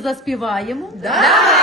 заспіваємо. Бодай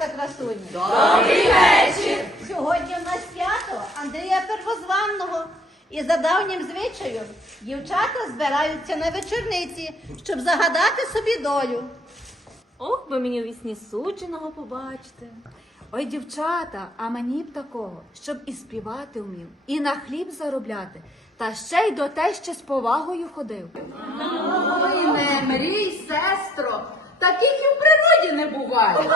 дівчата красуні. Добрий вечір. Сьогодні в нас свято Андрія Первозванного. І за давнім звичаєм дівчата збираються на вечорниці, щоб загадати собі долю. Ох, би мені у вісні судженого побачити. Ой, дівчата, а мені б такого, щоб і співати вмів, і на хліб заробляти, та ще й до те, ще з повагою ходив. Ой, не мрій, сестро, таких і в природі не буває. Ну,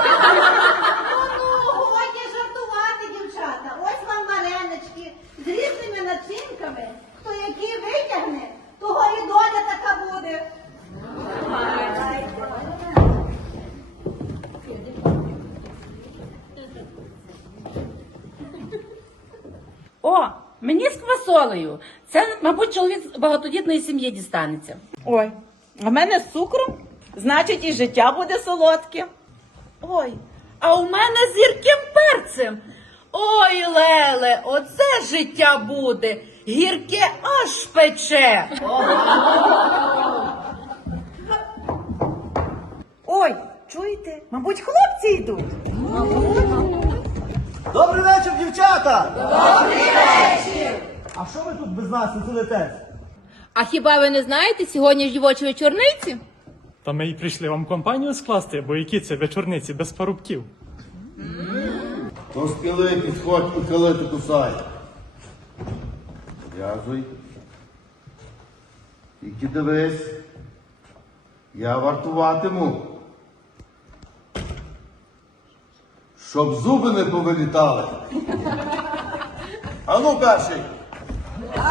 годі жартувати, дівчата. Ось вам варенички з різними начинками. Хто які витягне, того і доля така буде. О, мені з квасолею. Це, мабуть, чоловік з багатодітної сім'ї дістанеться. Ой, а в мене з цукром, значить, і життя буде солодке. Ой, а у мене з гірким перцем. Ой, Леле, оце життя буде. Гірке аж пече. Ой, чуєте? Мабуть, хлопці йдуть. Добрий вечір, дівчата! Добрий вечір! А що ви тут без нас веселитесь? А хіба ви не знаєте сьогодні ж дівочі вечорниці? Та ми й прийшли вам компанію скласти, бо які це вечорниці без парубків. То скіли підходь і калити кусай. В'язуй. Тільки дивись. Я вартуватиму. Щоб зуби не повилітали. А ну перший. А,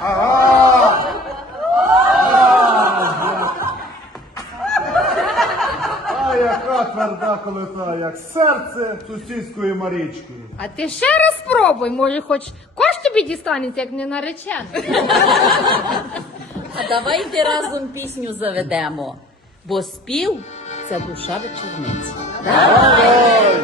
Ага. Тверда колита, як серце сусідської Марічкою. А ти ще раз спробуй, може, хоч кош тобі дістанеться, як не наречена. А давайте разом пісню заведемо, бо спів це душа вечорниці. Ой,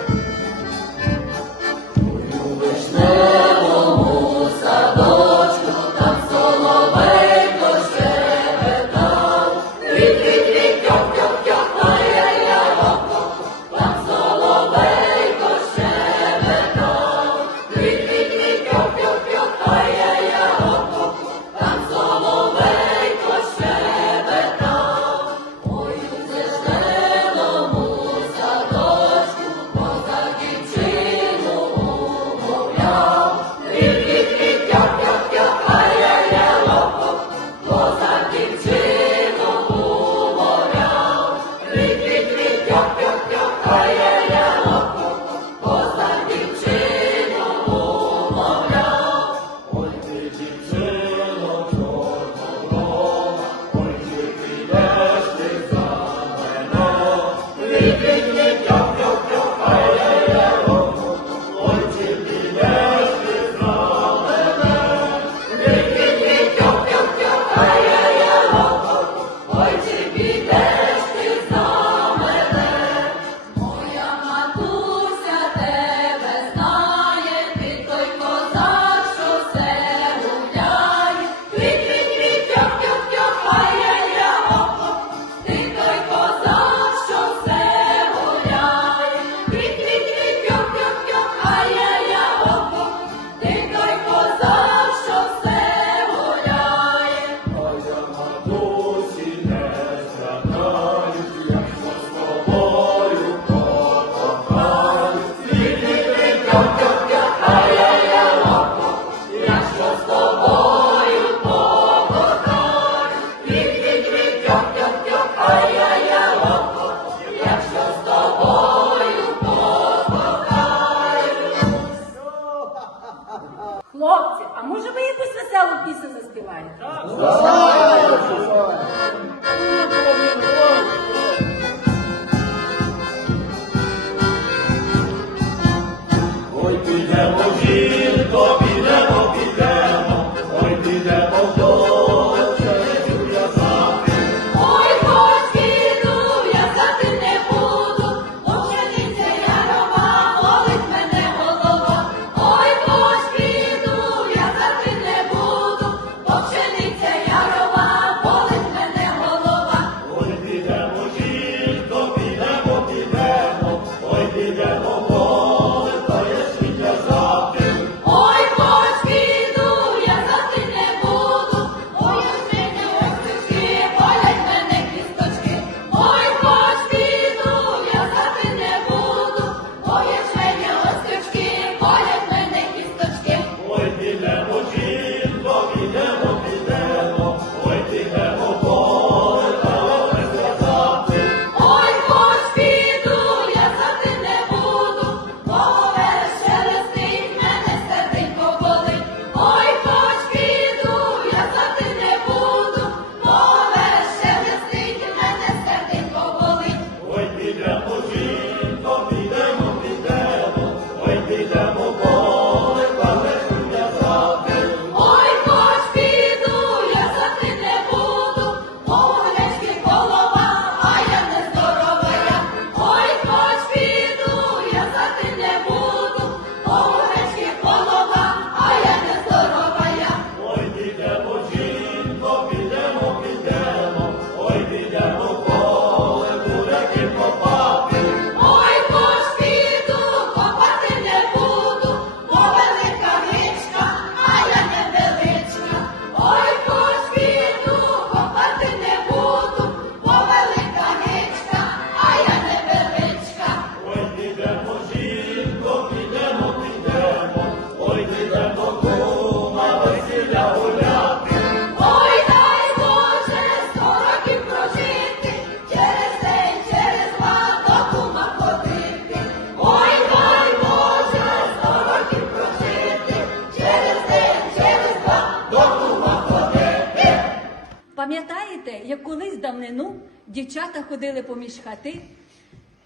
дівчата ходили поміж хати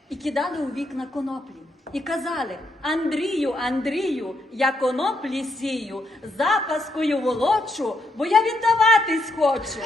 і кидали у вікна коноплі. І казали Андрію, Андрію, я коноплі сію, запаскою волочу, бо я віддаватись хочу.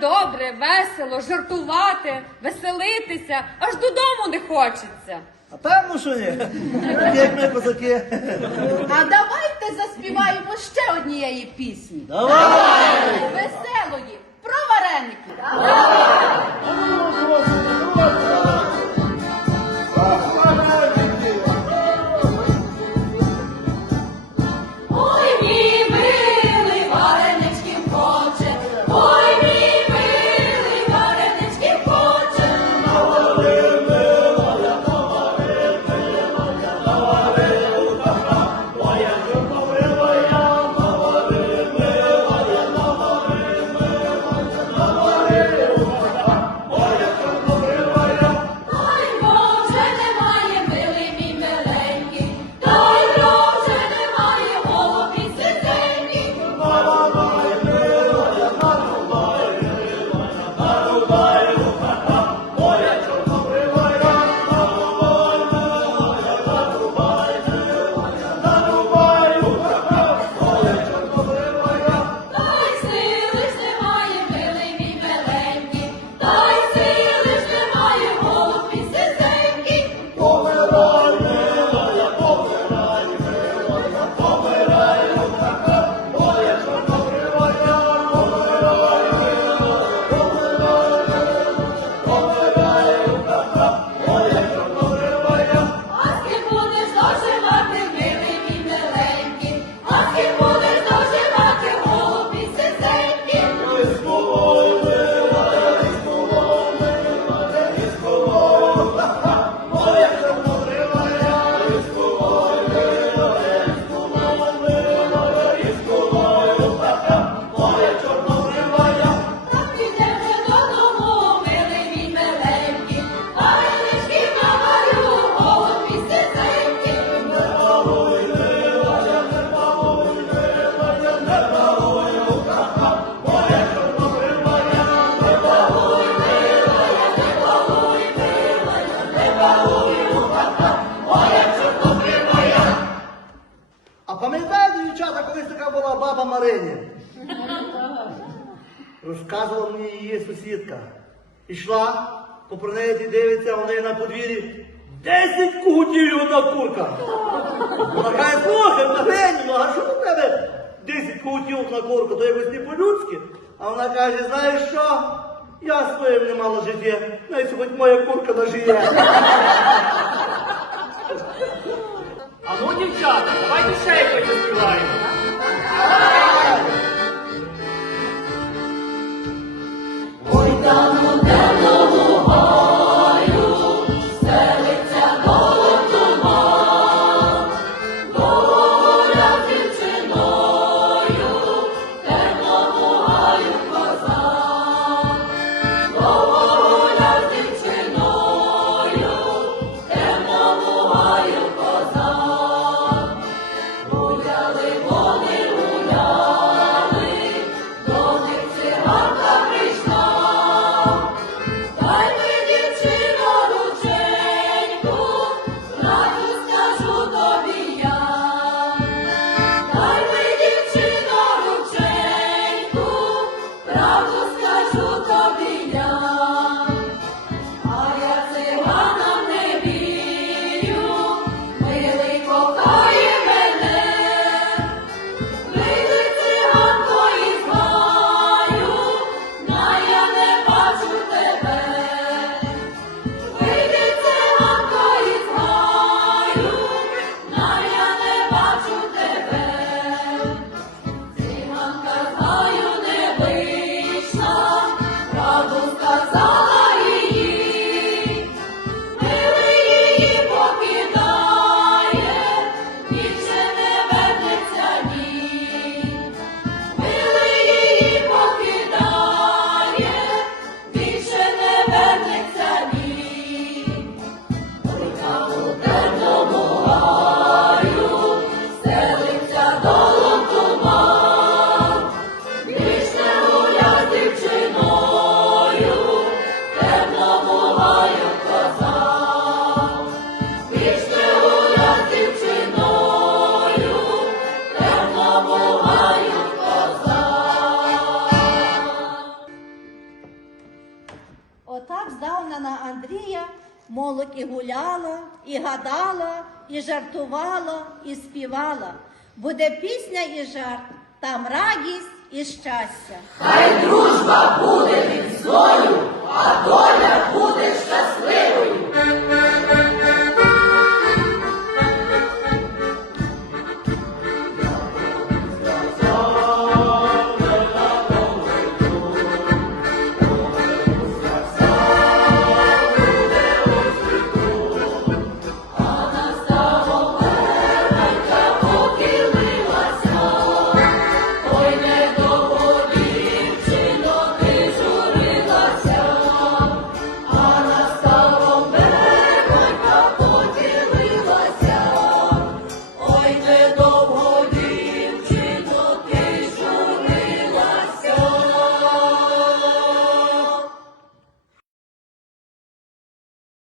добре, весело, жартувати, веселитися, аж додому не хочеться. А певно, що ні. Як ми козаки. А давайте заспіваємо ще однієї пісні. Давай! Веселої, про вареники. Давай! Її сусідка. Ішла, попри неї дивиться, в неї на подвір'ї десять кугутів одна курка. Вона каже, слухай, Магеню, а що у тебе десять кугутів одна курка, то якось не по-людськи. А вона каже, знаєш що? Я своїм не мала життя, навіть хоч моя курка нажиє. А ну, дівчата, давайте ще якось заспіваємо. Молодь і гуляла, і гадала, і жартувала, і співала. Буде пісня і жарт, там радість і щастя. Хай дружба буде від злою, а доля буде щаслива.